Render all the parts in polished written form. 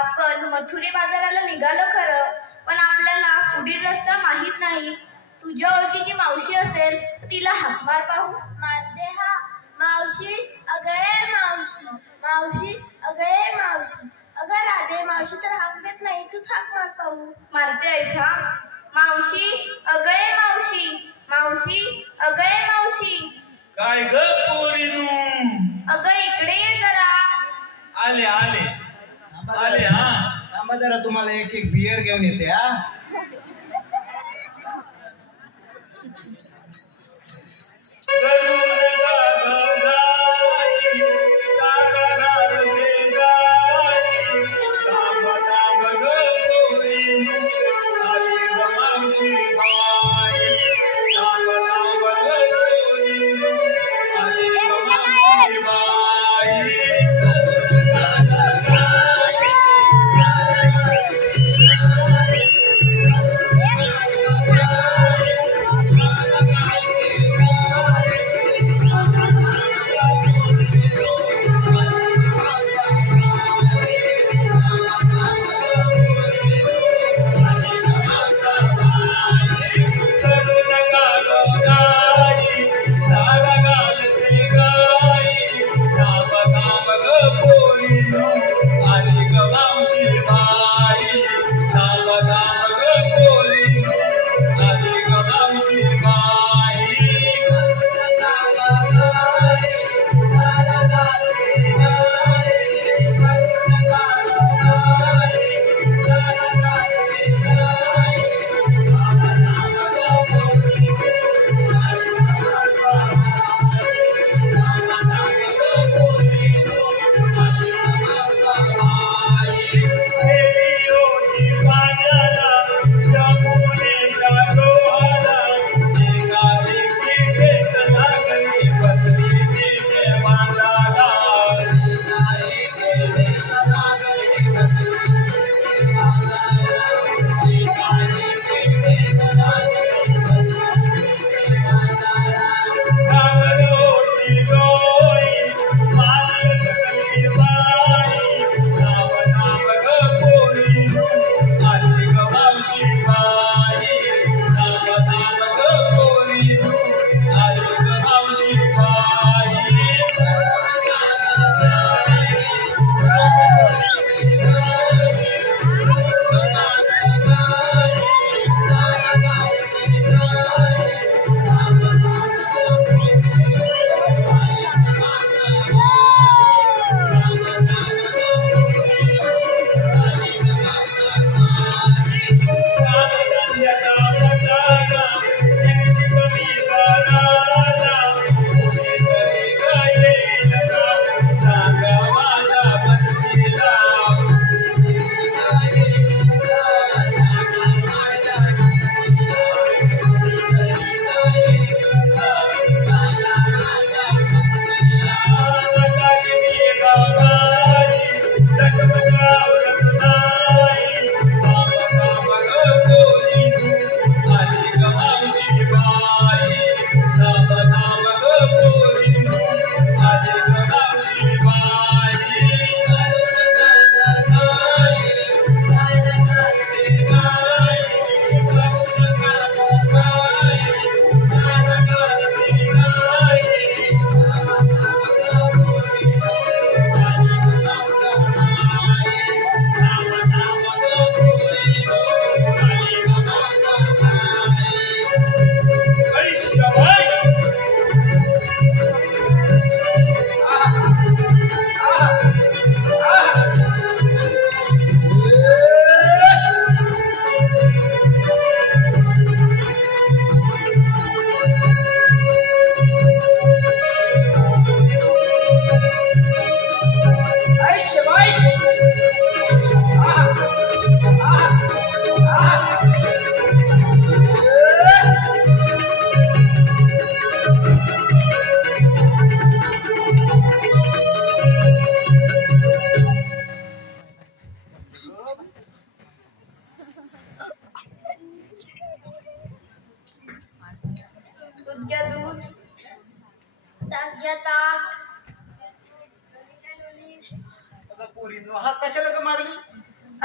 आपण मथुरे बाजाराला निघालो खरं, पण आपल्याला पुढील रस्ता माहित नाही. तुझ्या ओळखीची मावशी असेल तर तिला हाक मार पाहू. मारते हा. मावशी, अगं मावशी, मावशी, अगं मावशी, अगं राधे, मावशी तर हाक देत नाही, तूच हाक मार पाहू. मारते ऐका. मावशी, अगं मावशी, मावशी, अगं मावशी. काय ग पोरीनू? अगं इकडे ये जरा. आले आले आले. हा थांबा जरा, तुम्हाला एक एक बियर घेऊन येते. हा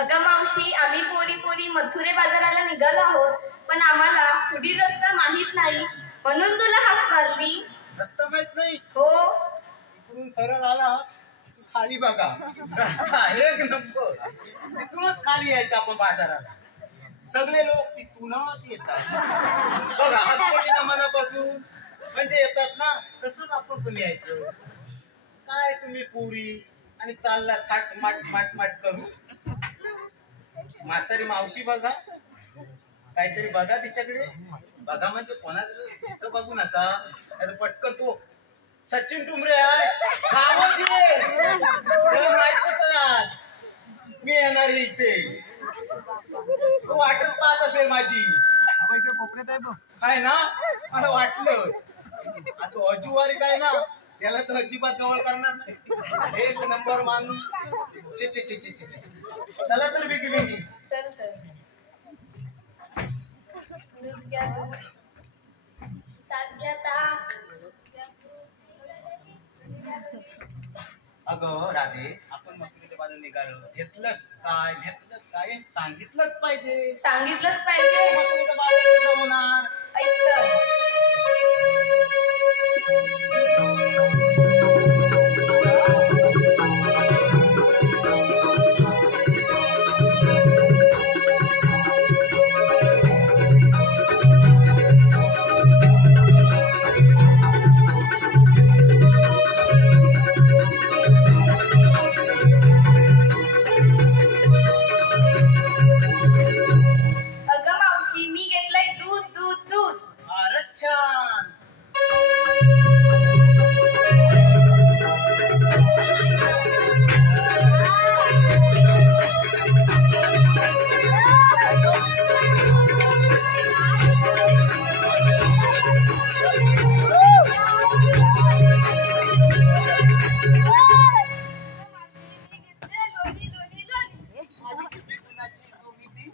अगं मावशी, आम्ही पोरी पोरी मथुरे बाजाराला निघालो आहोत, पण आम्हाला पुढी रस्ता माहित नाही, म्हणून तुला हाक मारली. रस्ता माहित नाही? हो. इकडून सरळ आला खाली बघा, रस्ता एक नंबर. तिथूनच खाली यायचं आपण बाजाराला. सगळे लोक तिथूनच येतात बघा, हसमोठीच्या मनापासून म्हणजे येतात ना, तसंच आपण पण यायचं. काय तुम्ही पुरी आणि चालला थाट माट माट माट करू. म्हातारी मावशी बघा, काहीतरी बघा तिच्याकडे. बघा म्हणजे कोणाचं बघू नका, पटकन तो सचिन टुमरे आहे, गावात ये. त्याला माहितच आहे मी येणार इथे. तो वाटत पाहत असेल माझी. काय ना, मला वाटलं. तो अजूवारी काय ना, त्याला तर अजिबात जवळ करणार नाही. एक नंबर माणूस. चे चे चे चे चे. चला तर बिगी बिगी. चल तर. दूध घ्या दूध. ताक घ्या ताक. अगं राधे, आपण मथुरेच्या बाजूला निघालो. घेतलंच काय सांगितलंच पाहिजे. सांगितलंच पाहिजे. मथुरेचा बाजार कसा होणार? ऐक तर. अगं मावशी, मी घेतलंय दूध दूध दूध. फारच छान. माझी किती गुणाची सोनी ती.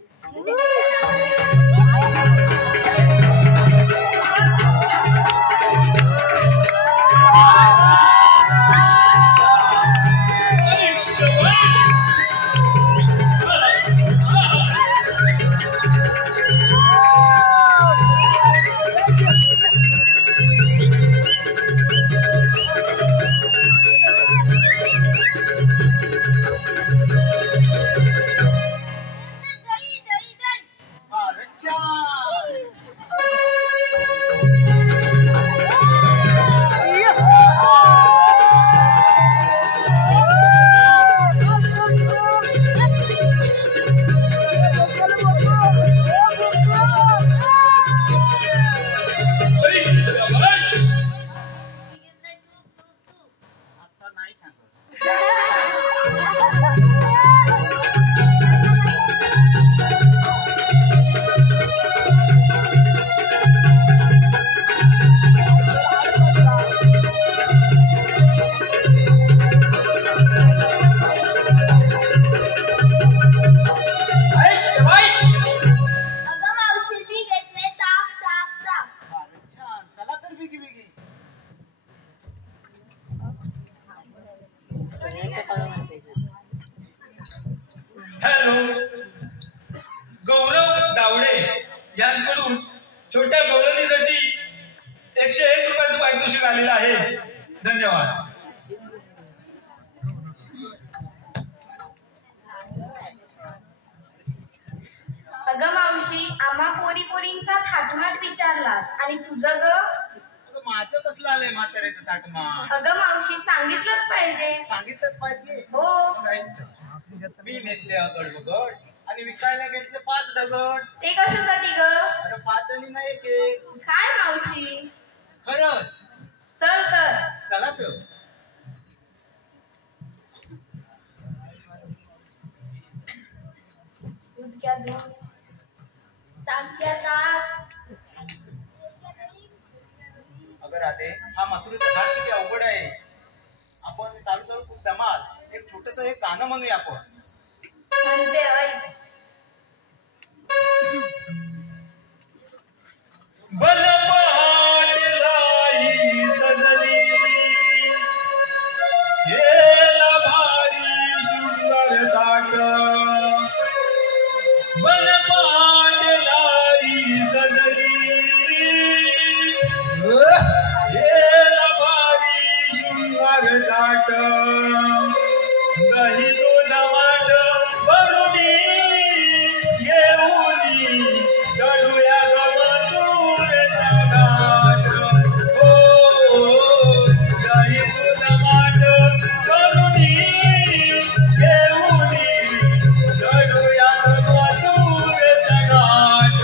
फारच छान. आता नाही सांगत. अगं मावशी, मी घेतले ताक ताक ताक. फारच छान. चला तर बिगी बिगी. हॅलो, गौरव दावडे यांच्याकडून छोट्या गवळणीसाठी 101 रुपयाचं पारितोषिक आलेलं आहे. धन्यवाद. अगं मावशी, आम्हा पोरी पोरींचा थाटमाट विचारला आणि तुझं ग. अगं माझं कसलं आलंय म्हाताऱ्याचं ताटमाट. अगं मावशी, सांगितलंच पाहिजे. सांगितलंच पाहिजे. हो. मी नेसले गडबगड आणि विकायला घेतले 5 दगड. ते कशासाठी ग? अरे 5 आणि नाही एक. काय मावशी? खरंच. चल तर. चला तर. दूध घ्या दूध. ताक घ्या ताक. अगं राधे, हा मथुरेचा घाट किती अवघड आहे. आपण चालू चालू खूप धमाल. एक छोटस हे गाणं म्हणूया आपण. म्हणते ऐक. बल पहाटेलाई सजली, येला भारी सुंदर ताट, बनपाटलाई सजली येला भारी शृंगार ताट दही दूध वाट भरुनी येऊनी चढूया गमतूरचा घाट हो दही दूध वाट भरुनी येऊनी चढूया गमतूरचा घाट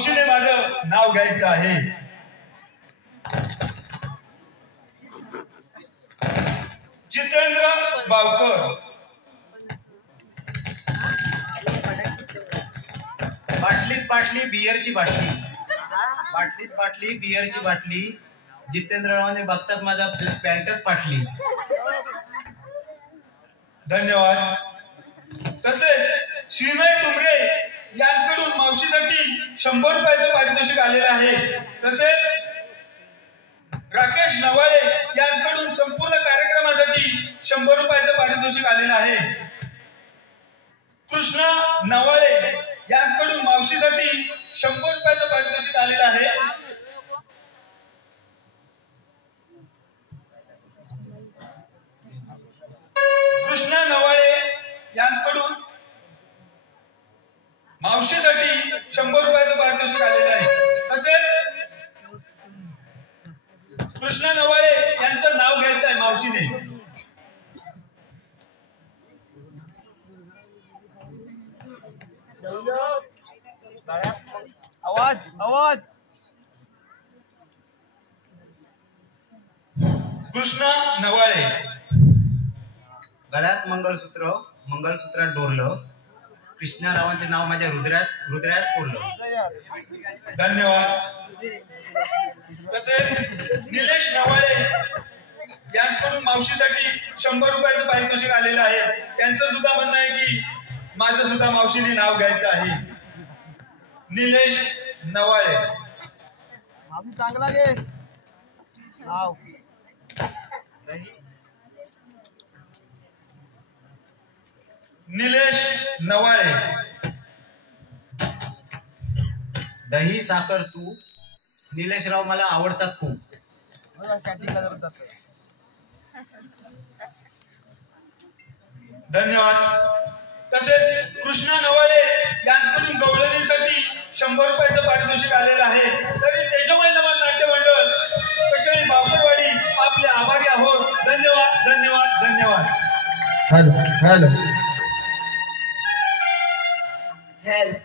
मावशीने माझं नाव घ्यायचं आहे. जितेंद्र बावकर. बाटलीत बाटली बियरची बाटली, बाटलीत बाटली बियरची बाटली. जितेंद्ररावाने बघतात माझा पॅन्टच फाटली. धन्यवाद. तसेच श्रीनय टुमरे यांच्याकडून मावशीसाठी 100 रुपयाचं पारितोषिक आलेलं आहे. तसेच राकेश नवाळे यांच्याकडून संपूर्ण कार्यक्रमासाठी 100 रुपयाचं पारितोषिक आलेलं आहे. कृष्णा नवाळे यांच्याकडून मावशीसाठी 100 रुपयाचं पारितोषिक आलेलं आहे. कृष्णा नवाळे यांच्याकडून मावशीसाठी 100 रुपयाचं पारितोषिक आलेलं आहे. तसेच कृष्णा नवाळे यांचं नाव घ्यायचं आहे मावशीने. आवाज आवाज. कृष्णा नवाळे. गळ्यात मंगळसूत्र, मंगळसूत्रात डोरलं. कृष्णारावांचे नाव माझ्या हृदयात कोरलं. धन्यवाद. तसेच निलेश नवाळे यांच्याकडून मावशीसाठी 100 रुपयाचं पारितोषिक आलेलं आहे. त्यांचं सुद्धा म्हणणं आहे की माझं सुद्धा मावशीने नाव घ्यायचं आहे. निलेश नवाळे. चांगला घे नाव. निलेश नवाळे. दही साखर तू. निलेशराव मला आवडतात खूप. धन्यवाद. तसेच कृष्णा नवाळे यांच्याकडून गवळणीसाठी 100 रुपयाचं पारितोषिक आलेलं आहे. तरी तेजोमय नमन नाट्य मंडळ कशाळी बापरवाडी आपले आभारी आहोत. धन्यवाद धन्यवाद धन्यवाद. Hello hello hello.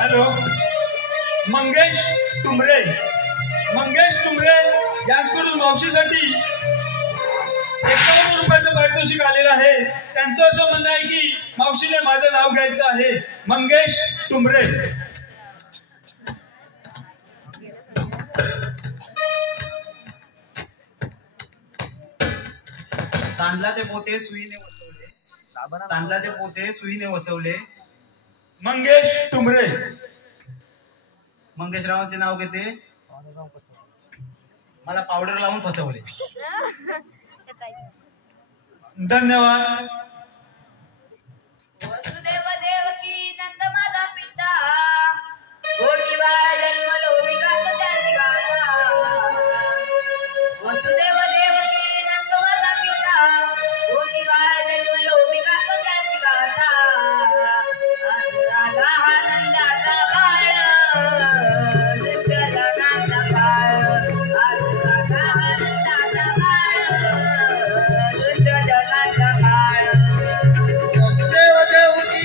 Hello. Mangesh Tumre. Mangesh Tumre यांच्याकडून मावशीसाठी 51 रुपयाचं पारितोषिक आलेलं आहे. त्यांचं असं म्हणणं आहे की मावशीने माझं नाव घ्यायचं आहे. मंगेश टुमरे. तांदळाचे पोते सुईने वसवले. तांदळाचे पोते सुईने वसवले. मंगेश टुमरे. मंगेशरावांचे नाव घेते. मला पावडर लावून फसवले. धन्यवाद. वसुदेव देवकी नंद माझा पिता, कोटी बाळ जन्मलो विकास त्याची गाथा. वसुदेव देवकी नंद माझा पिता, कोटी बाळ जन्मलो विकास त्याची गाथा. आज आला हा नंदाचा बाळ, दुष्ट जनाचा काळ. आज आला हा नंदाचा बाळ, दुष्ट जनाचा काळ. वसुदेव देवकी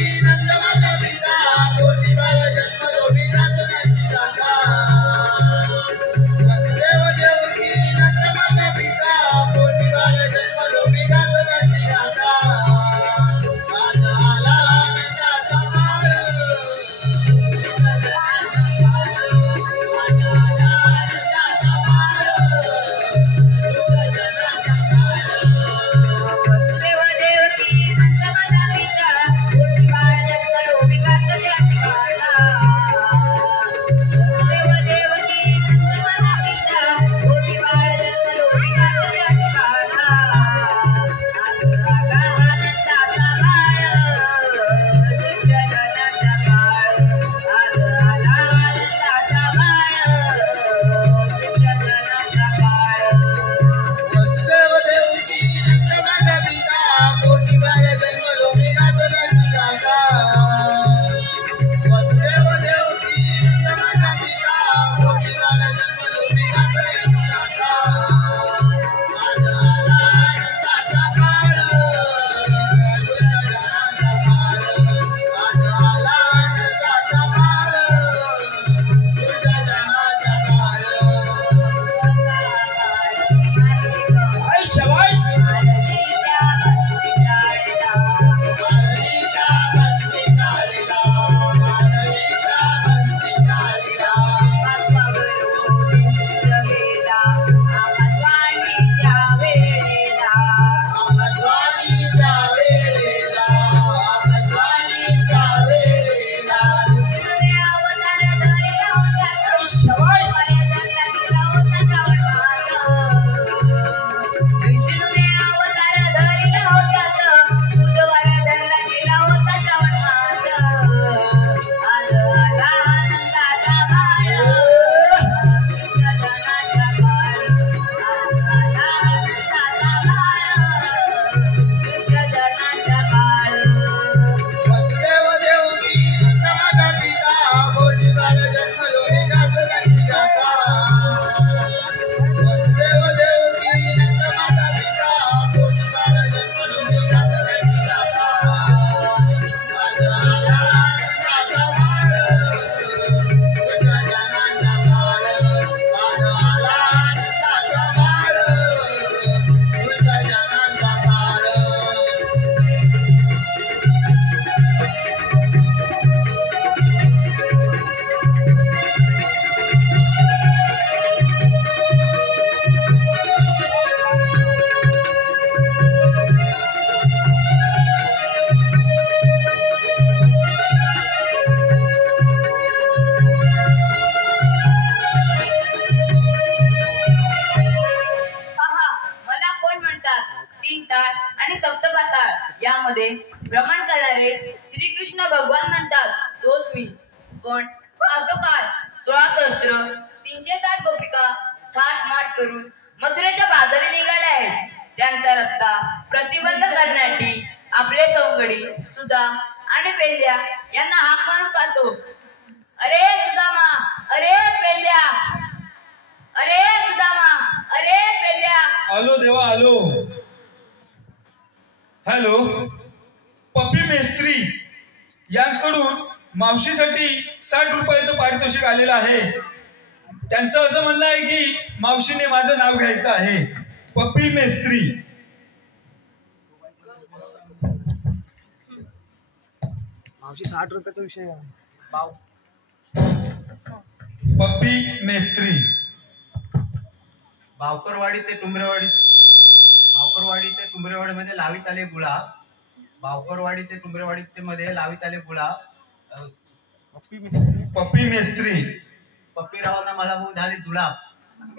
कृष्ण भगवान म्हणतात तोच मी. पण पाहतो काय 16 सहस्त्र 360 गोपिका थाटमाट करून मथुरेच्या बाजारी निघाल्या आहेत. त्यांचा रस्ता प्रतिबंध करण्यासाठी आपले चौंगडी सुधा आणि पेंद्या यांना हाक मारून पाहतो. अरे सुदामा, अरे पेंद्या, अरे सुदामा, अरे पेंद्या. आलो देवा आलो. हॅलो, पप्पी मेस्त्री यांच्याकडून मावशीसाठी 60 रुपयाचं पारितोषिक आलेलं आहे. त्यांचं असं म्हणणं आहे की मावशीने माझं नाव घ्यायचं आहे. पप्पी मेस्त्री. मावशी 60 रुपयाचा विषय आहे. पप्पी मेस्त्री. भावकरवाडी ते टुमरेवाडी मध्ये लावित आले गुलाब. भावकरवाडी ते टुमरेवाडी मध्ये लावित आले गुलाब. पप्पी मेस्त्री. पप्पीरावांना मला भाऊ झाली जुलाब.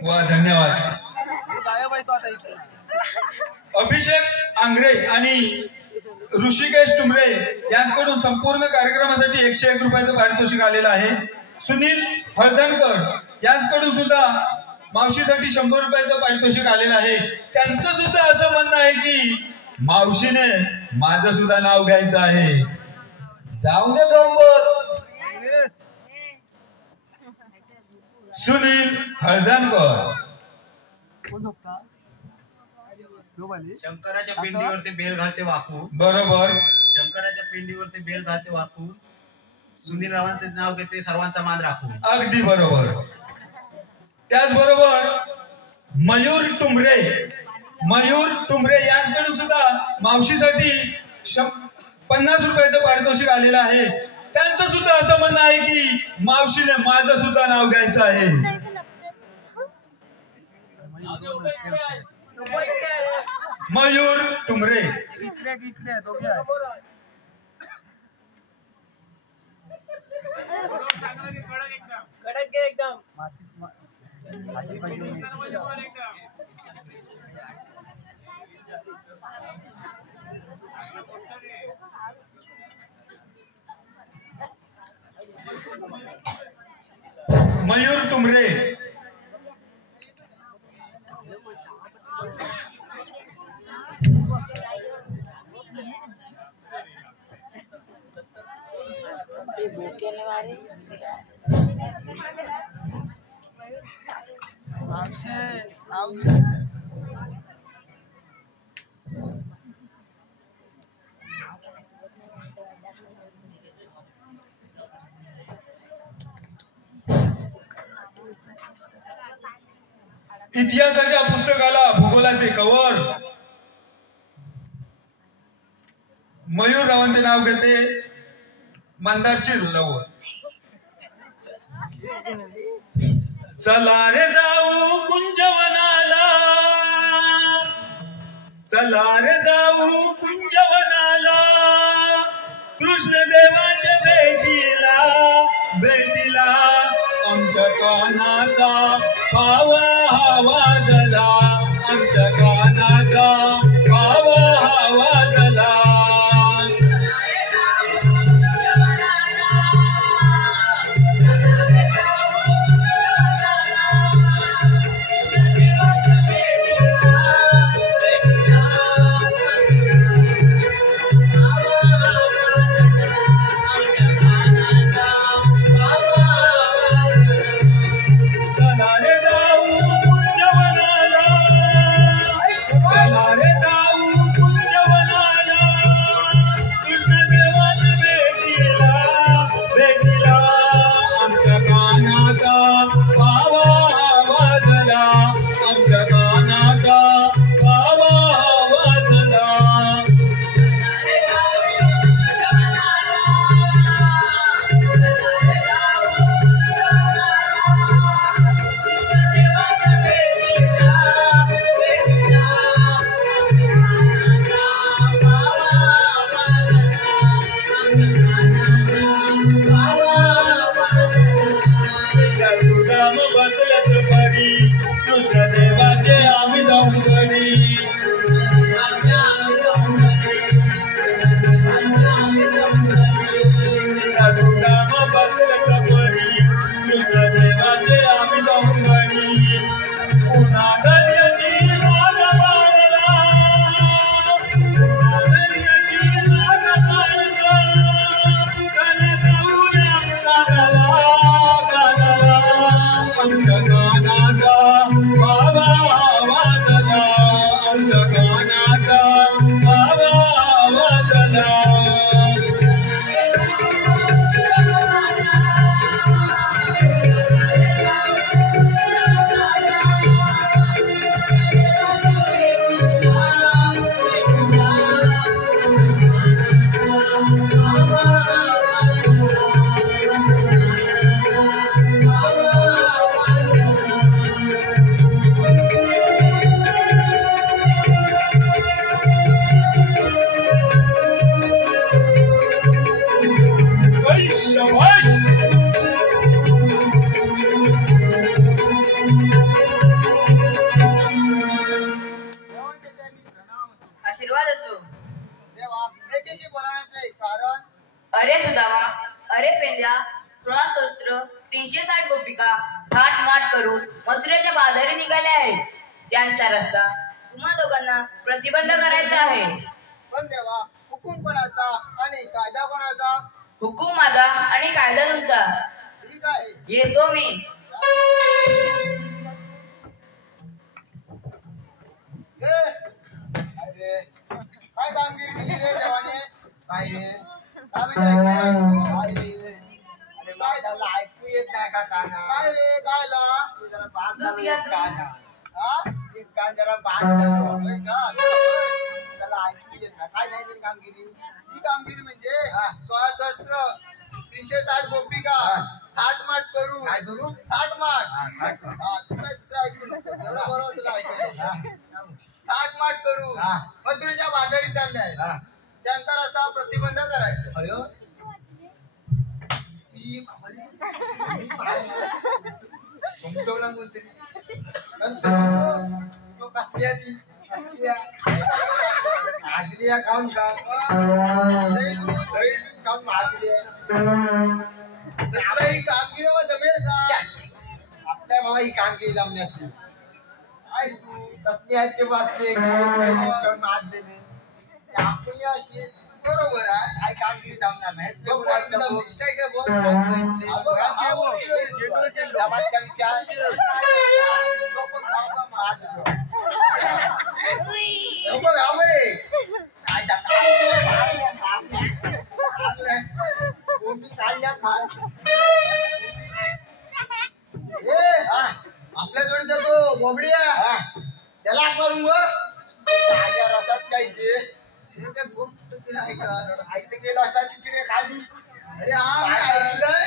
वा धन्यवाद. गायब आहे तो आता इथे. अभिषेक आंग्रे आणि ऋषिकेश टुमरे यांच्याकडून संपूर्ण कार्यक्रमासाठी 101 रुपयाचं पारितोषिक आलेलं आहे. सुनील हळदणकर यांच्याकडून सुद्धा मावशीसाठी 100 रुपयाचं पारितोषिक आलेलं आहे. त्यांचं सुद्धा असं म्हणणं आहे की मावशीने माझं सुद्धा नाव घ्यायचं आहे. जाऊ दे जोंबर. सुनील हळदणकर. शंकराच्या पिंडीवरती बेल घालते वाकून. बरोबर. शंकराच्या पिंडीवरती बेल घालते वाकून. सुनील रावांचे नाव घेते सर्वांचा मान राखून. अगदी बरोबर. त्याचबरोबर मयूर टुमरे यांच्याकडून सुद्धा मावशीसाठी 50 रुपयाचं पारितोषिक आलेलं आहे. त्यांचं सुद्धा असं म्हणणं आहे की मावशीने माझं सुद्धा नाव घ्यायचं आहे. मयूर टुमरे. इकडे दोघे आहे. मयूर टुमरे. इतिहासाच्या पुस्तकाला भूगोलाचे कवर. मयूर रावांचे नाव घेते मंदारची लवळ. चला रे जाऊ कुंजवनाला, चला रे जाऊ कुंजवनाला, कृष्णदेवाच्या भेटीला आमच्या कानाचा हवा वाजला, आमच्या कानाचा हवा वाजला. चला रे जाऊ कुंजवनाला, दाम बसेल कपरी कृष्णदेवाचे आम्ही जाऊन गणी पुन्हा दर्याची नाग बाळला पुन्हा दर्याची नाग बाळला काना जाऊया कानाला कानाला आमच्या गानाचा बाबा वाजला आमच्या गानाचा बाबा वाजला आशीर्वाद असो. देवा एकेकी बोलावण्याचे कारण अरे सुदामा, अरे पेंद्या, 16 शस्त्र 360 गोपिका थाट माट करून मथुरेच्या बाजारी निघाल्या आहेत. त्यांचा रस्ता तुम्हा दोघांना प्रतिबंध करायचा आहे. पण देवा हुकूम कोणाचा आणि कायदा कोणाचा? हुकूम माझा आणि कायदा तुमचा. ठीक आहे. येतो मी. अरे काय कामगिरी दिली रे देवाने? काय रे काय रे? अरे काय झालं ऐकू येत नाही का काना? काय रे काय ला? जरा बांध काना. हा एक कान जरा बांध होय का? त्याला ऐकू येत नाही. काय झाली कामगिरी? ही कामगिरी म्हणजे 16 शस्त्र 360 गोपिका थाटमाट करू. काय करू? थाटमाट. हा तू काय दुसरं ऐकू नको. जेवढं बरोबर तुला ऐकायचं. थाटमाट करू मथुरेच्या बाजारी चालल्या त्यांचा रस्ता प्रतिबंध करायचा. अयो खाऊन का कामगिरी जमेल का? आपल्या बाबा ही कामगिरी जमण्याची आई तू कसली आहेत ते वाचले मात देणे आपली अशी बरोबर आहे. काय कामगिरी जमणार नाही. आपल्या जोडीचा तो बोबड्या त्याला करून माझ्या रसात काही ते ऐकते गेलो असता तिकडे खाली. अरे हा ऐकलंय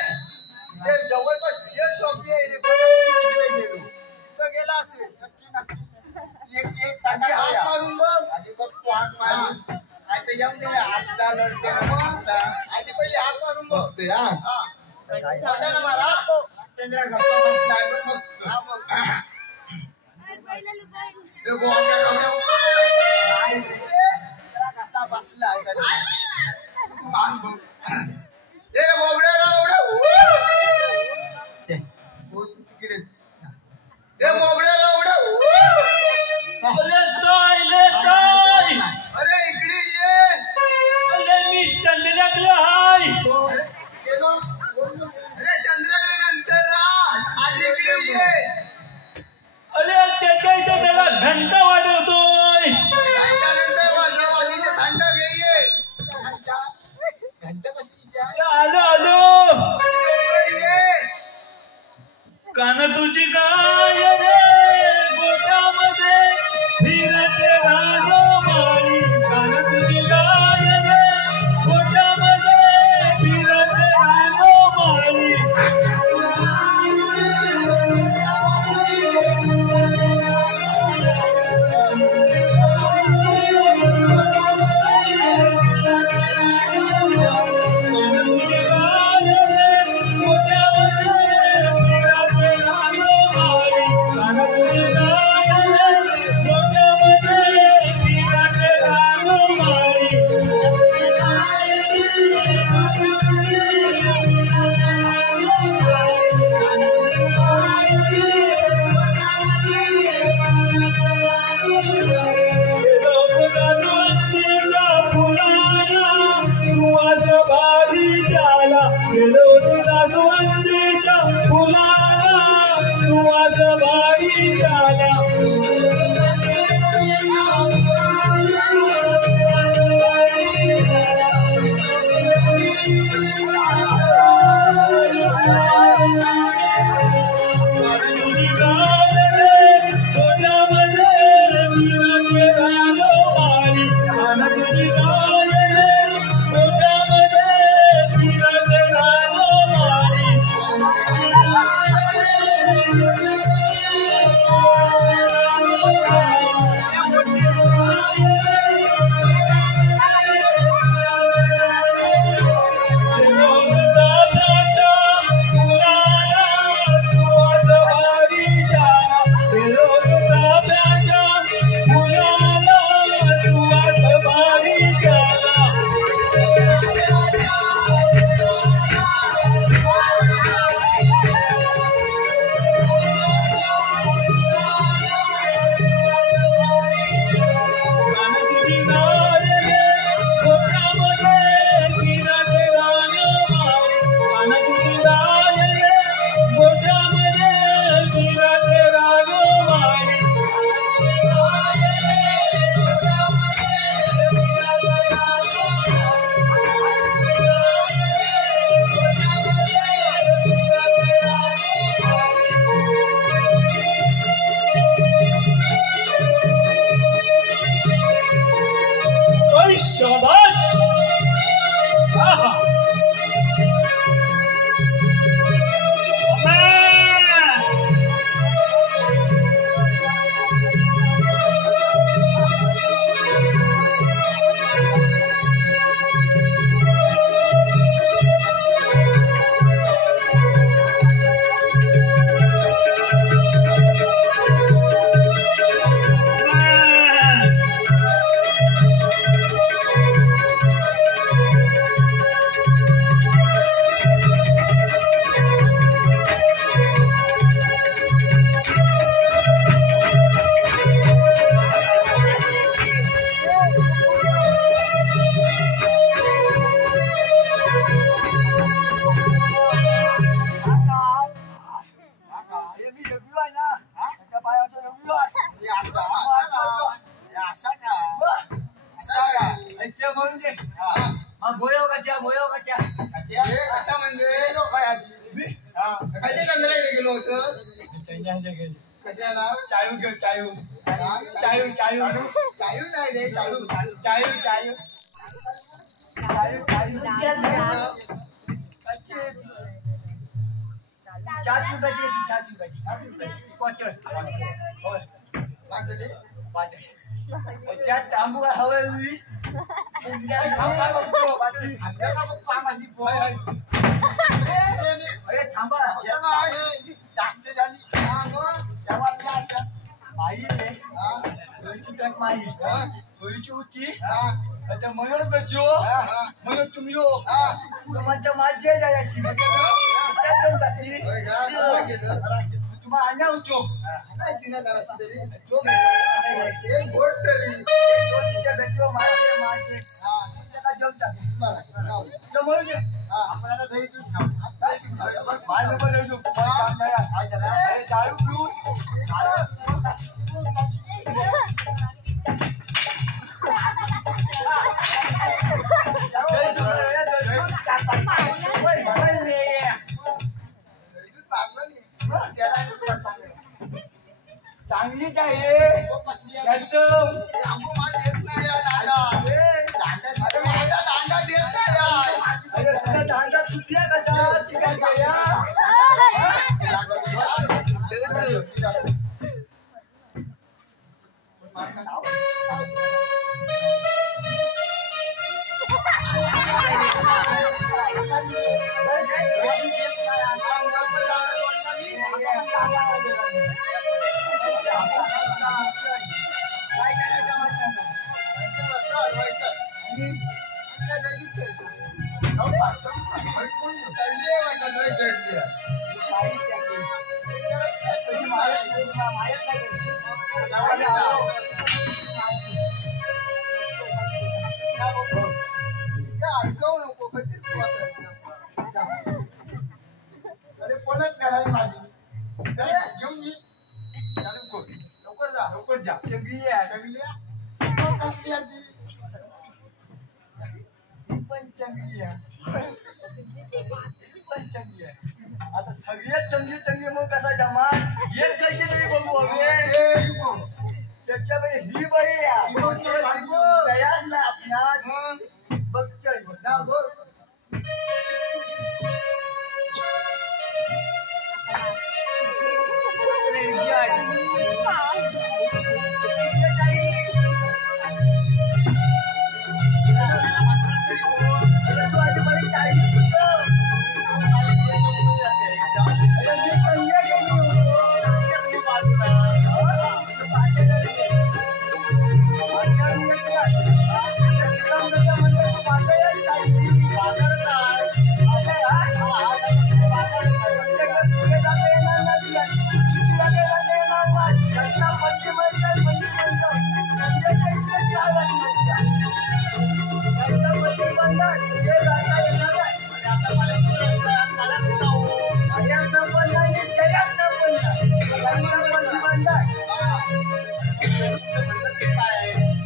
ते जवळपास बियर शॉप आहे रे. तिथं गेला असेल नक्की 101 टाका हात मारून बघ. आधी बघ तू हात मारून काय ते येऊन दे. हातचा लढते आधी पहिले हात मारून बघते. हा मोठ्यानं मारा. चंद्रा घसा बसलाय पण मस्त. हा बघ बसला बोबड्या तिकडे बोबड्या अरे इकडे ये. मी चंद्राकडे हाय. अरे चंद्राकडे नंतर आधी इकडे ये. अरे त्याच्या इथे त्याला घंटा वाजवतोय. आलो आलो. कान तुझी गाय रे गोट्यामध्ये फिरते रानो माळी. कान तुझी गाय रे गोट्यामध्ये फिरते रानो माळी. गेलो तुला सुवंदीच्या फुलाला सुवास भारी झाला अडकवू नको लवकर जा चंगली आहे कसली आहे ती पण चंगली आहे पण चंगली आहे आता सगळ्यात चंगली मग कसा जमा येत खायचे तरी बघू हवे त्याच्यामध्ये ही बाई तयार ना आपला बघ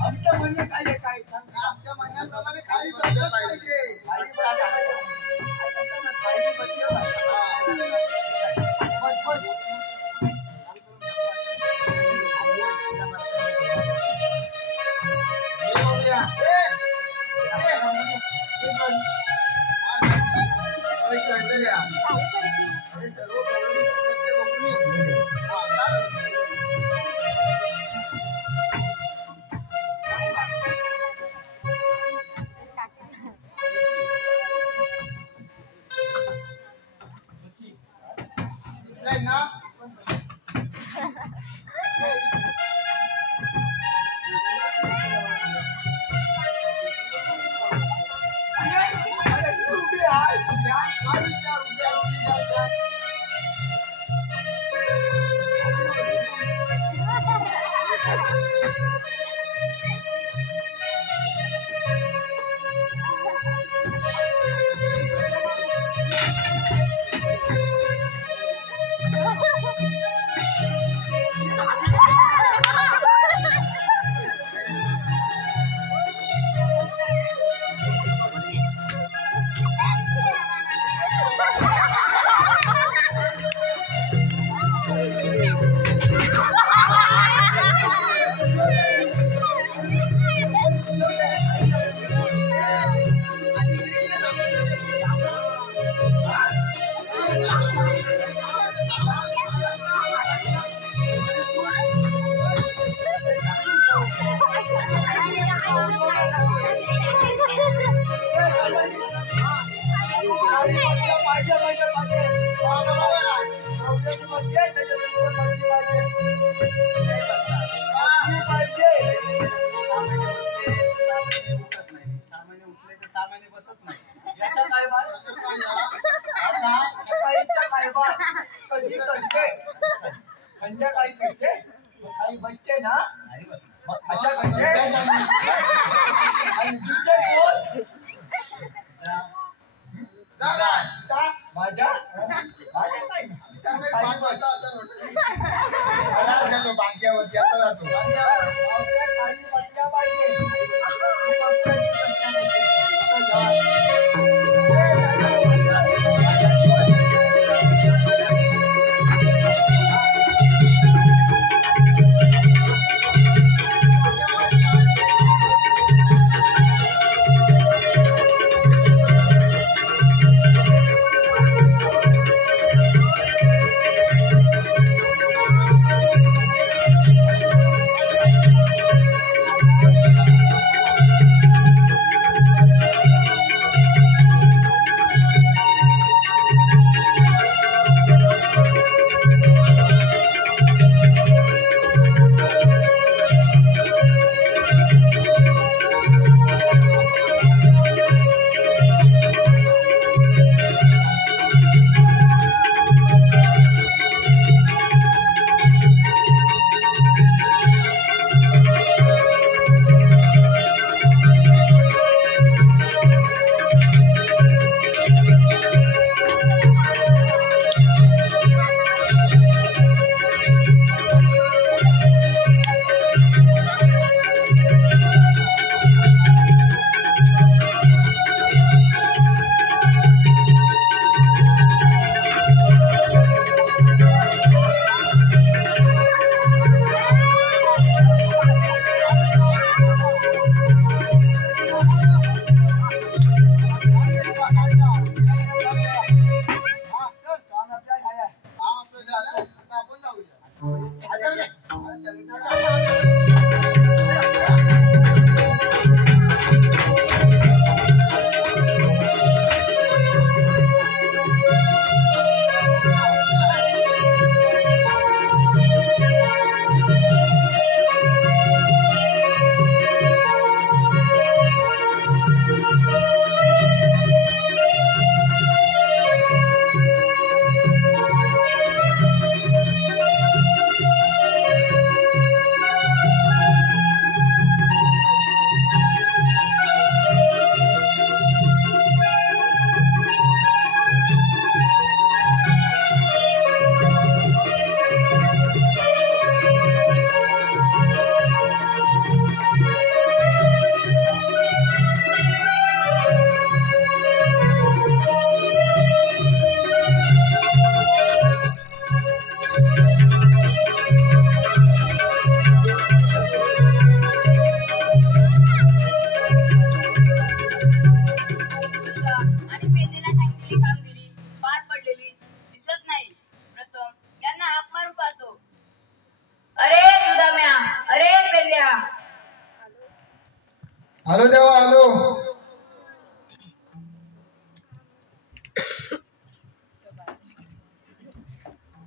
आमच्या म्हणणे काय आमच्या म्हणण्याप्रमाणे खाली बसलं पाहिजे संध्याकाळी करते काही बसते ना अच्छा करते आणि दुसरे कोण माझ्या काय बांग्यावरती असं राहतो खाली बसल्या पाहिजे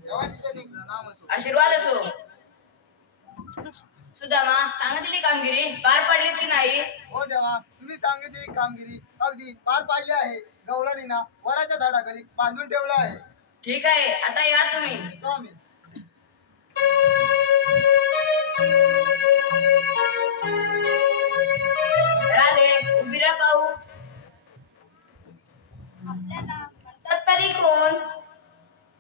आशीर्वाद असो. सुदामा, सांगितलेली कामगिरी पार पाडली की नाही? हो देवा, तुम्ही सांगितलेली कामगिरी अगदी पार पाडली आहे. गवळणींना वडाच्या झाडाखाली बांधून ठेवलं आहे. ठीक आहे, आता या तुम्ही. तो आम्ही राधे, उभी राहा पाहू. आपल्याला म्हणतात तरी कोण?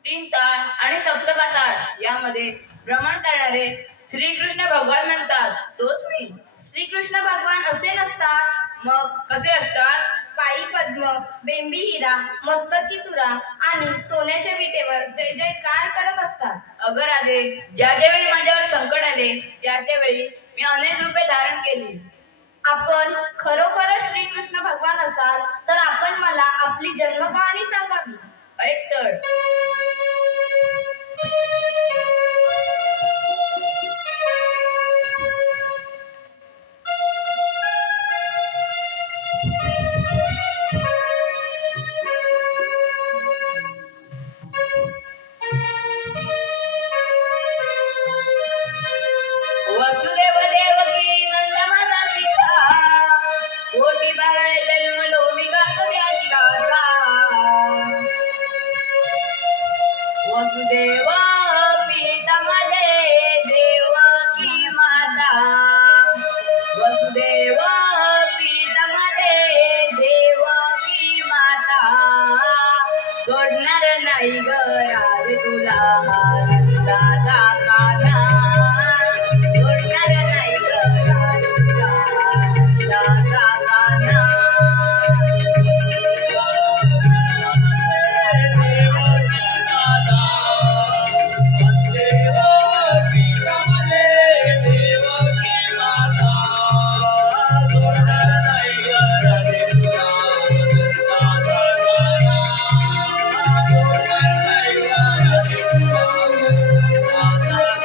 3 ताळ आणि सप्तका ताळ यामध्ये भ्रमण करणारे श्रीकृष्ण भगवान म्हणतात. तोच मी. श्रीकृष्ण भगवान असे नसतात. मग कसे असतात? पायी पद्म, बेंबी हिरा, मस्तकी तुरा आणि सोन्याच्या विटेवर जय जयकार करत असतात. अगं राधे, ज्या ज्यावेळी माझ्यावर संकट आले त्या त्यावेळी मी अनेक रूपे धारण केली. आपण खरोखरच श्रीकृष्ण भगवान असाल तर आपण मला आपली जन्मकहाणी सांगावी. ऐक तर. वसुदेव देवकी नंद माझा पिता, कोटी बाळ जन्मलो मी गातो त्याची गाथा. वसुदेव पिता माझे देवकी माता, वसुदेव पिता माझे देवकी माता. सोडणार नाही ग राधे तुला नंदाचा काना, सोडणार नाही ग राधे तुला नंदाचा काना.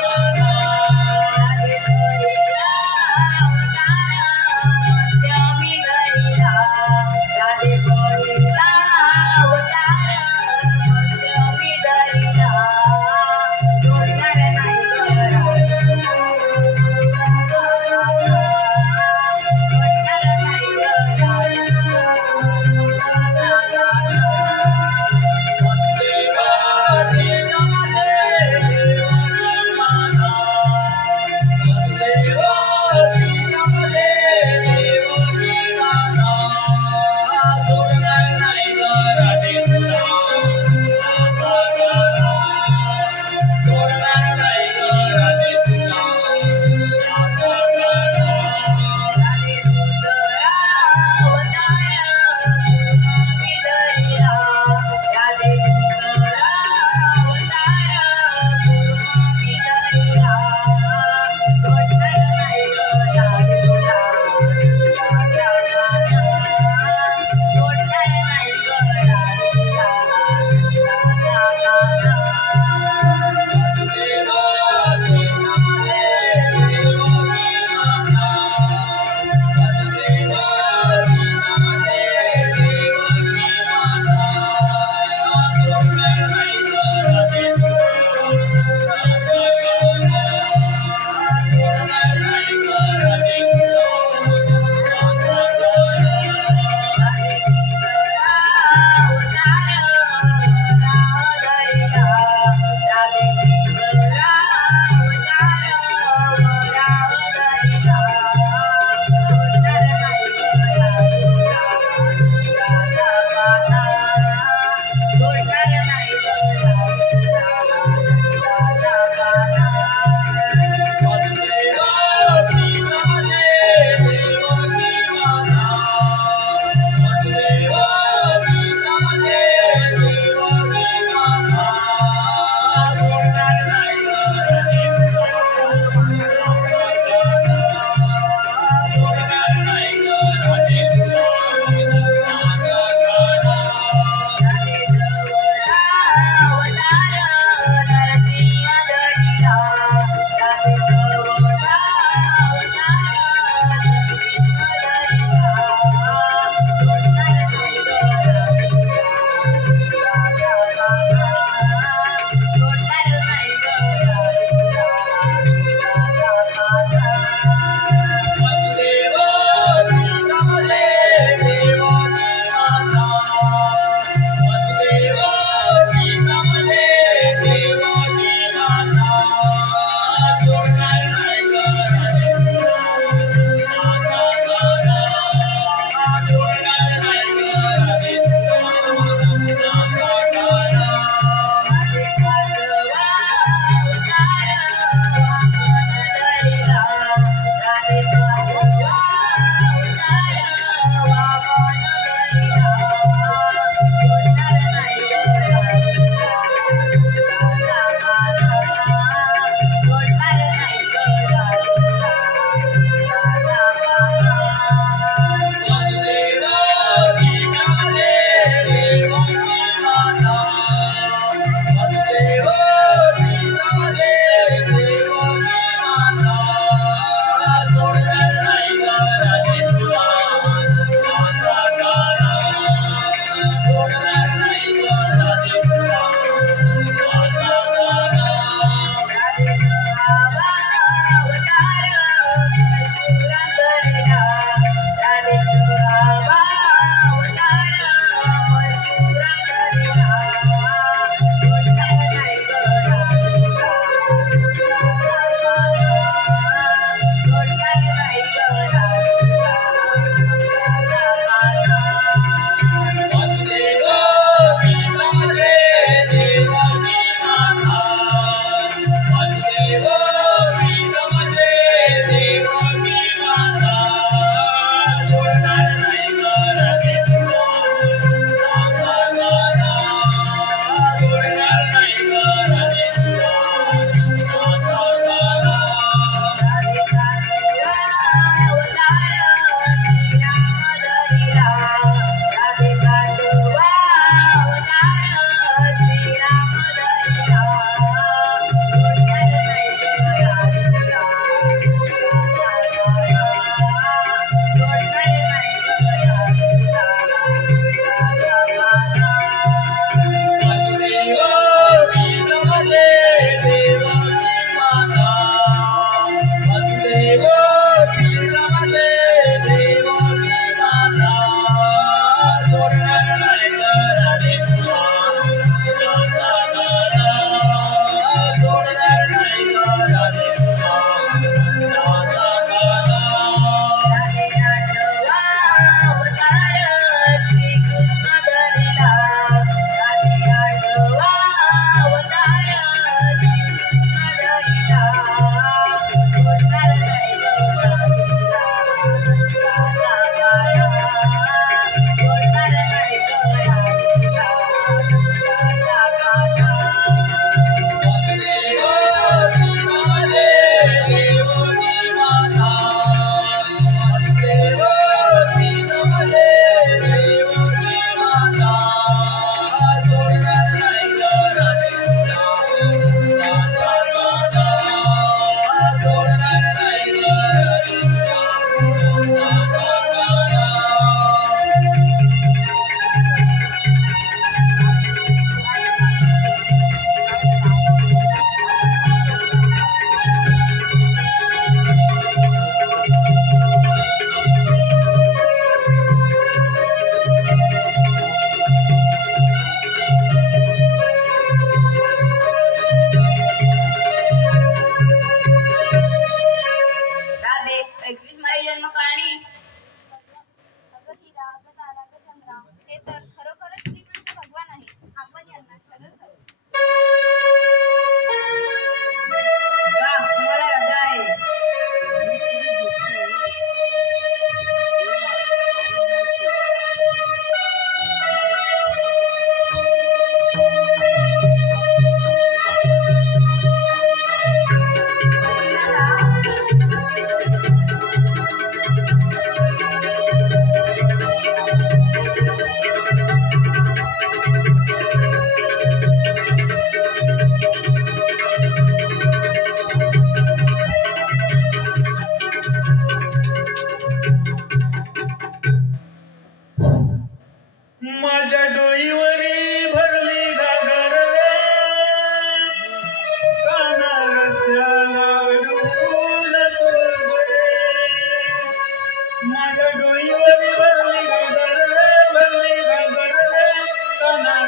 Thank you.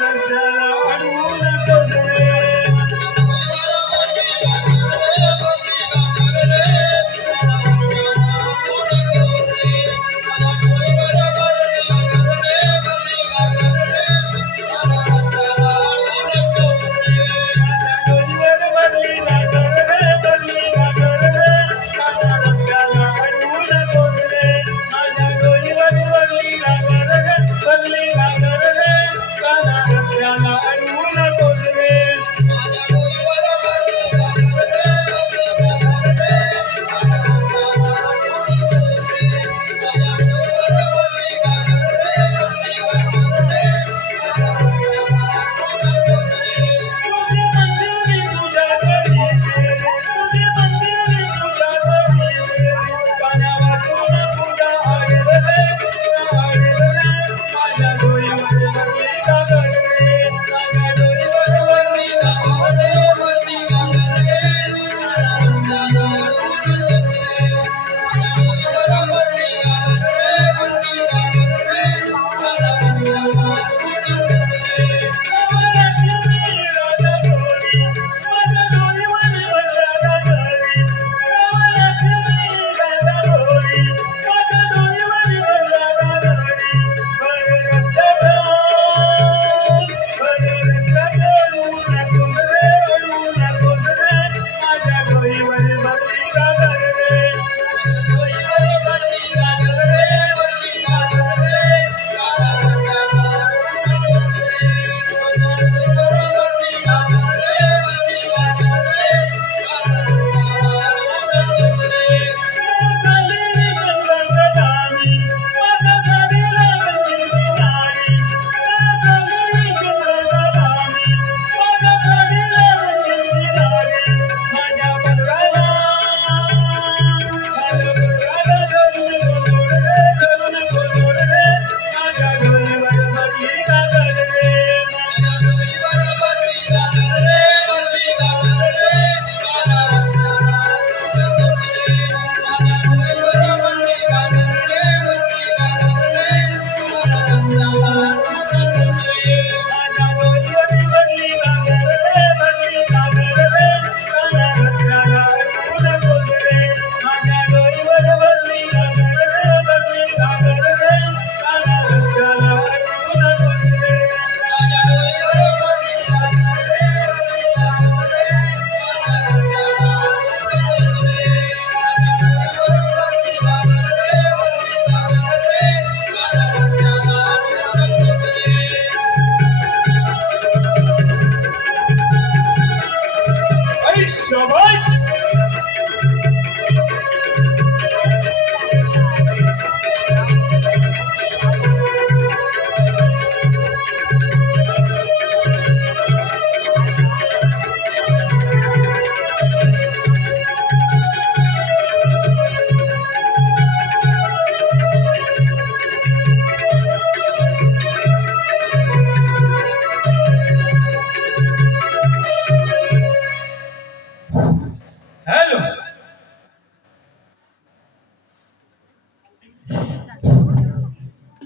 रस्त्याला अडवू नकोस रे.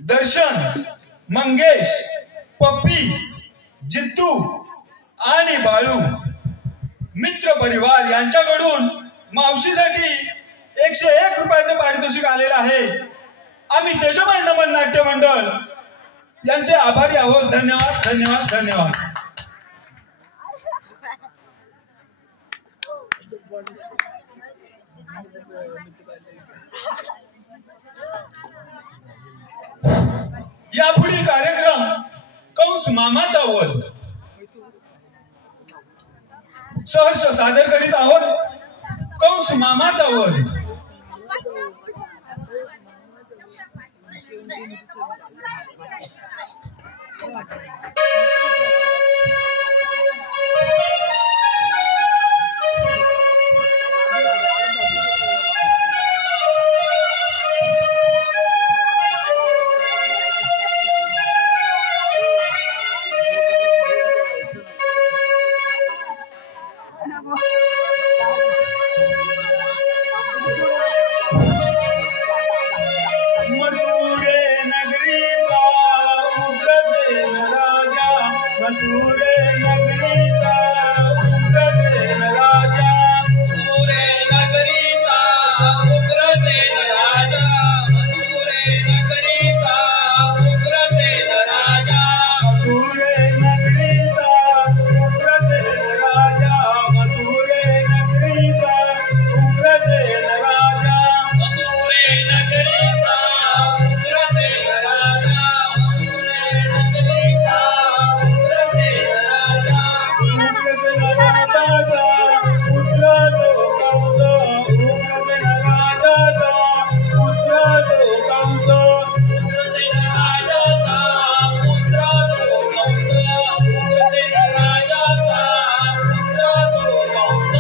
दर्शन, मंगेश, पप्पी, जित्तू आणि बाळू मित्र परिवार यांच्याकडून मावशीसाठी 101 रुपयाचं पारितोषिक आलेलं आहे. आम्ही तेजोमय नमन नाट्य मंडळ यांचे आभारी आहोत. धन्यवाद धन्यवाद धन्यवाद. यापुढील कार्यक्रम कंस मामाचा वध सहर्ष सादर करीत आहोत. कंस मामाचा वध. मथुरे नगरीचा उग्रसेन राजा मथुरे नगरीचा उग्रसेन राजा मथुरे नगरीचा उग्रसेन राजा मथुरे नगरीचा उग्रसेन राजा मथुरे नगरीचा उग्रसेन राजा मथुरे नगरीचा उग्रसेन राजा मथुरे नगरीचा उग्रसेन राजा मथुरे नगरीचा उग्रसेन राजा उग्रसेन राजाचा पुत्र तो कंस उग्रसेन राजाचा पुत्र तो कंस उग्रसेन राजाचा पुत्र तो कंस उग्रसेन राजाचा पुत्र तो कंस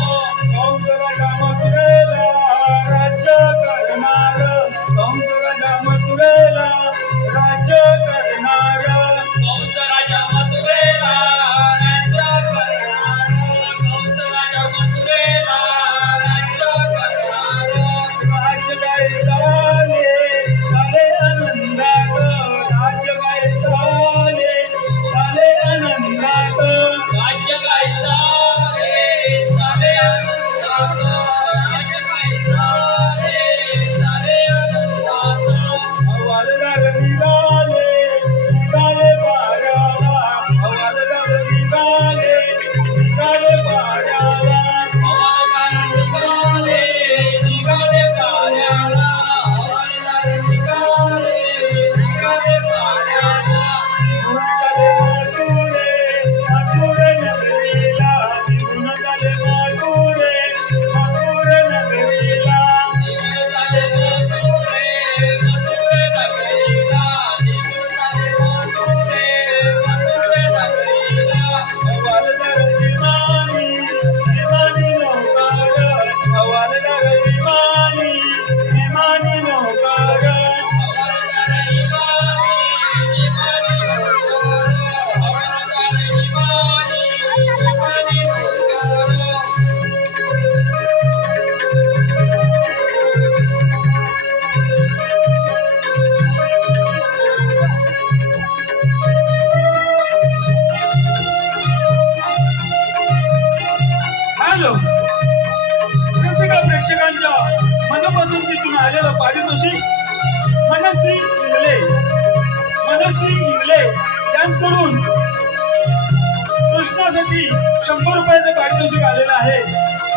कंस राजा मथुरेला राज्य करणार कंस राजा मथुरेला राज्य करणार कंस राजा मथुरेला राज्य करणार कंस राजा मथुरेला राज्य करणार राज्य काय झाले झाले आनंदात राज्य काय झाले झाले आनंदात राज्य काय चाले चाले आनंदात राज्य काय चाले चाले आनंदात हवालदार निघाले निघाले पाऱ्याला हवालदार निघाले निघाले पाऱ्याला हवालदार निघाले निघाले पाऱ्याला हवालदार निघाले निघाले पाऱ्याला निघून चाले मथुरे मथुरे नगरीला निघून चाले मथुरे मथुरे नगरीला निघून चाले मथुरे मथुरे नगरीला निघून चाले मथुरे मथुरे नगरीला हवालदार विमानी विमानी नौकार हवालदार विमानी विमानी नौकार हवालदार इमानी इमानी नौकर हवालदार इमानी इमानी नौकर हॅलो रसिका प्रेक्षकांच्या मनपसंतीतून आलेलं पारितोषिक मनस्वी इंगले यांच्याकडून कृष्णासाठी 100 रुपयाचं पारितोषिक आलेलं आहे.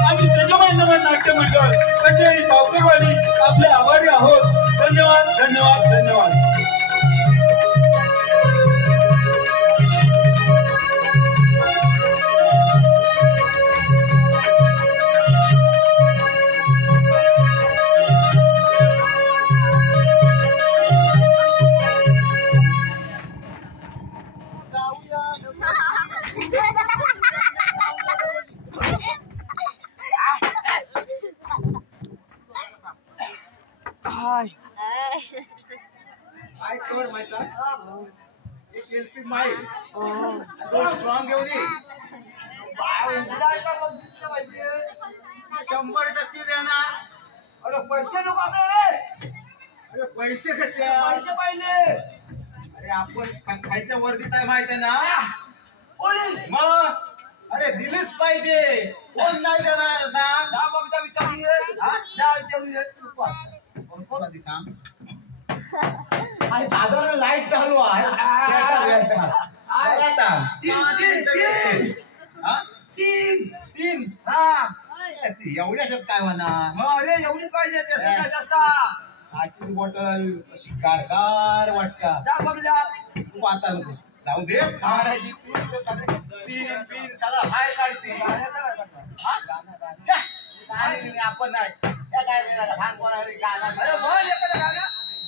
आम्ही तेजोमय नमन नाट्य मंडळ कशेळी पावकरवाडी आपले आभारी आहोत. धन्यवाद धन्यवाद धन्यवाद. काय कर माहिती एक एलपी माईल तो स्ट्रॉंग घेऊन ये 100% देणार. अरे पैसे नको आपल्याला अरे पैसे कसे पैसे पाहिले अरे आपण खायच्या वर्दीत आहे माहिती आहे ना पोलीस मग अरे दिलीच पाहिजे. कोण नाही देणार आहे सांग. जा बघता विचारूये जा विचारूये कोण आधी काम आणि साधारण लाईट चालू आहे. तीन एवढ्याच्यात काय म्हणा अरे एवढी पाहिजे त्यासाठी असता काचीची बॉटल अशी गारगार वाटता. जा बघला तू आता नको जाऊ दे. महाराजी तू सगळे तीन पिन सगळं बाहेर काढते. गाणी आपण नाही त्या काय भांग कोणारी गाणं अरे बोल एखादं गाणं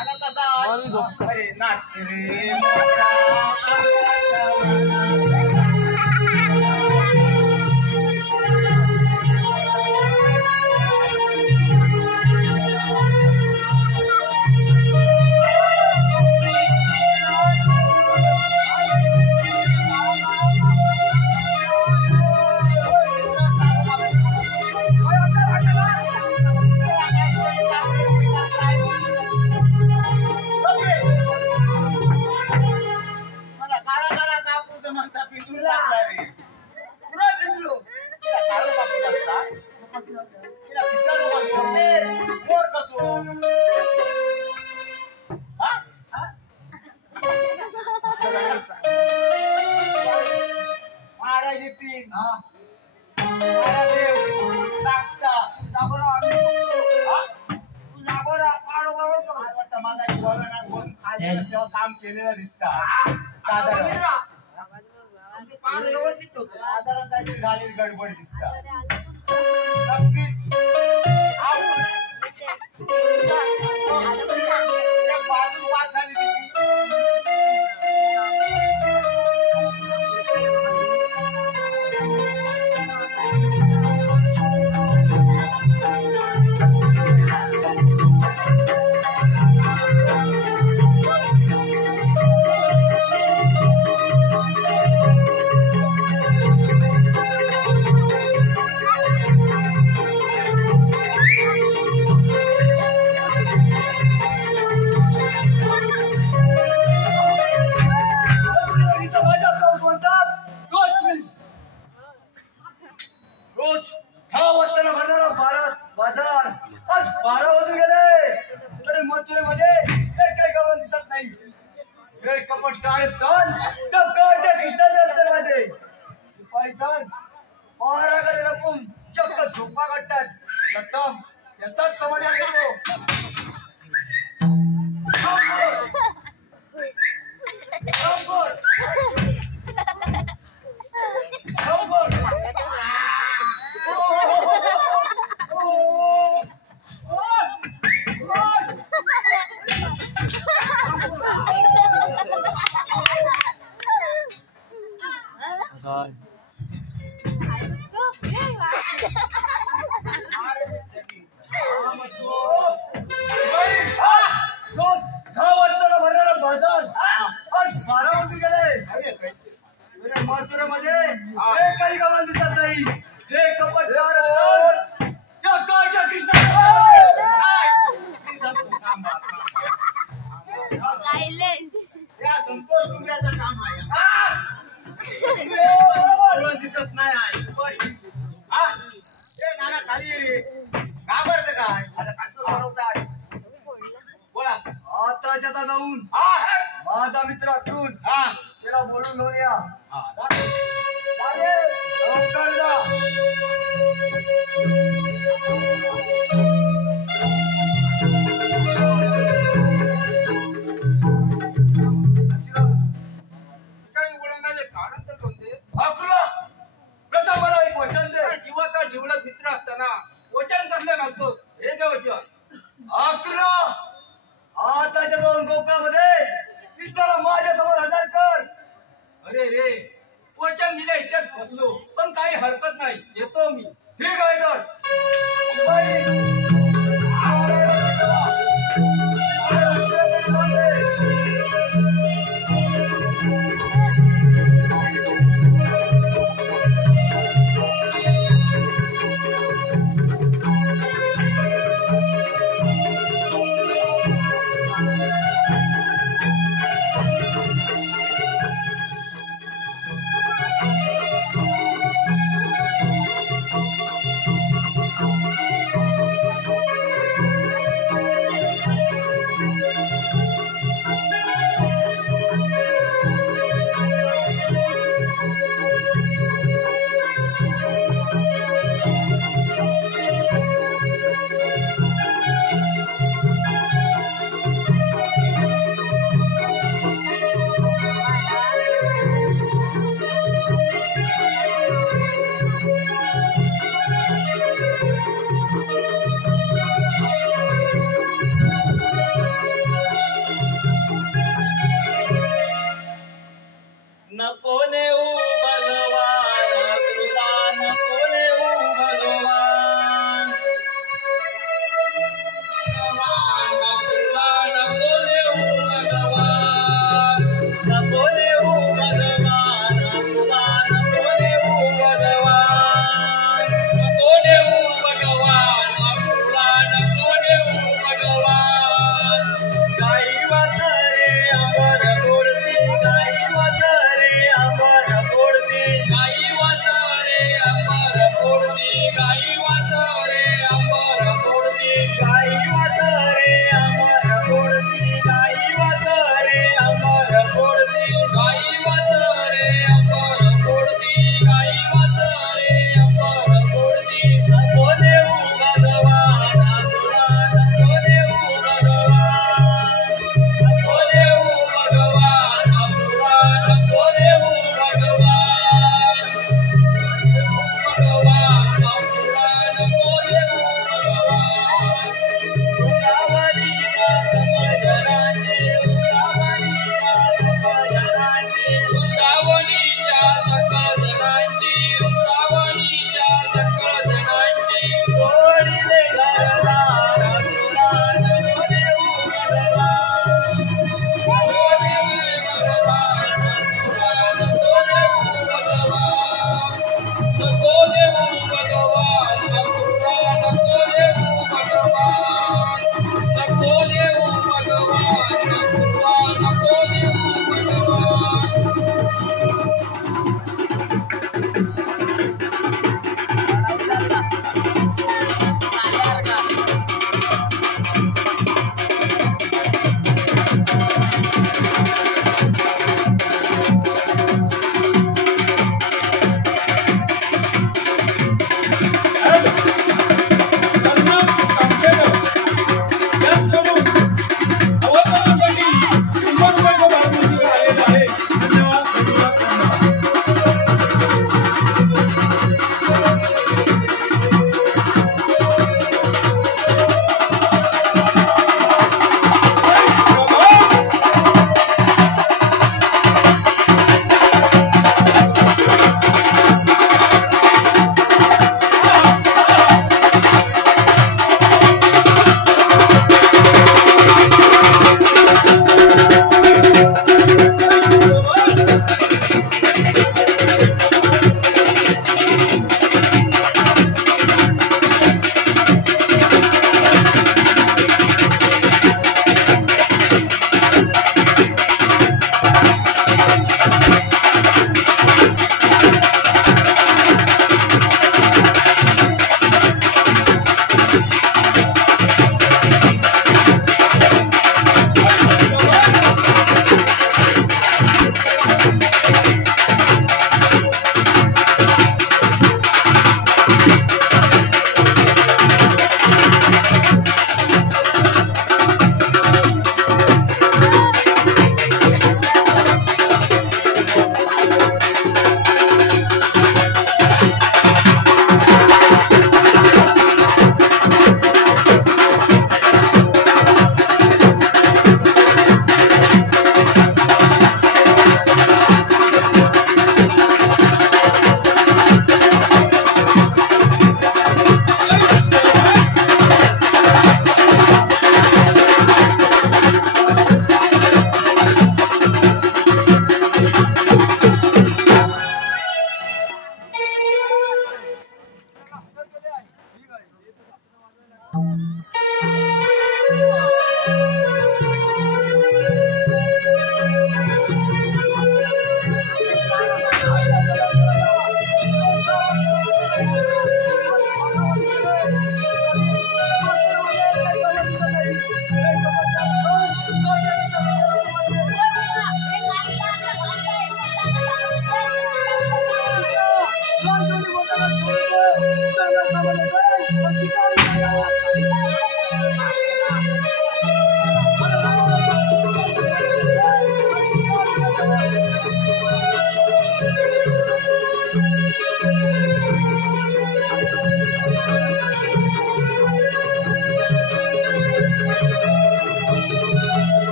आला तसा अरे नाच रे मोठा मला काळा काळा कापूस म्हणतात बिंदू टाकला रे पुरा बिंदलो तिला काळो कापूस असता तिला पिसारो असतो मोर कसो हा महाराज येतील महारादेव टाकता वाटतं मला कोरोना कोण खाली तेव्हा काम केलेलं दिसता साधारण काहीतरी झालेली गडबड दिसता नक्कीच बाजू बाद झाली तिची रोज 10 वाजता भरणारा बाजार आज 12 वाजून गेले तरी मथुरेमध्ये काही गवळण दिसत नाही. हे कपट कारस्थान तर काट्या कृष्णाचे असते माझे शिपाई तर महाराजाकडे रकून चक्क झोपा काढतात. रक्कम याचाच समाधान घेतो. रोज 10 वाजता भरणारा बाजार आज 12 वाजून गेले. मथुरेमध्ये काही गवळण दिसत नाही. हे कपट त्या काळच्या कृष्णा या संतोष डुंगऱ्याचं काम आहे दिसत नाही आहे हा ते नाना खाली ये रे घाबरत काय बोला आताच्या जाऊन माझा मित्र अक्रूर हा त्याला बोलून घेऊन या. हा लवकर जा. काही गुणांगाले कारण तर कोणते अक्रूरा प्रथम मला एक वचन दे. जीवाचा जीवलग मित्र असताना वचन कसलं घालतोस हे जे वचन अक्रूरा आताच्या दोन गोकुळामध्ये कृष्णाला माझ्या समोर हजर कर. अरे रे वचन दिले इथेच बसलो पण काही हरकत नाही येतो मी. ठीक आहे तर शिपाई, आम्हाला शिकवा. आम्हाला उशिराकडे थांबले. दोन जोडी बोटाला सोडतो चांगला सामान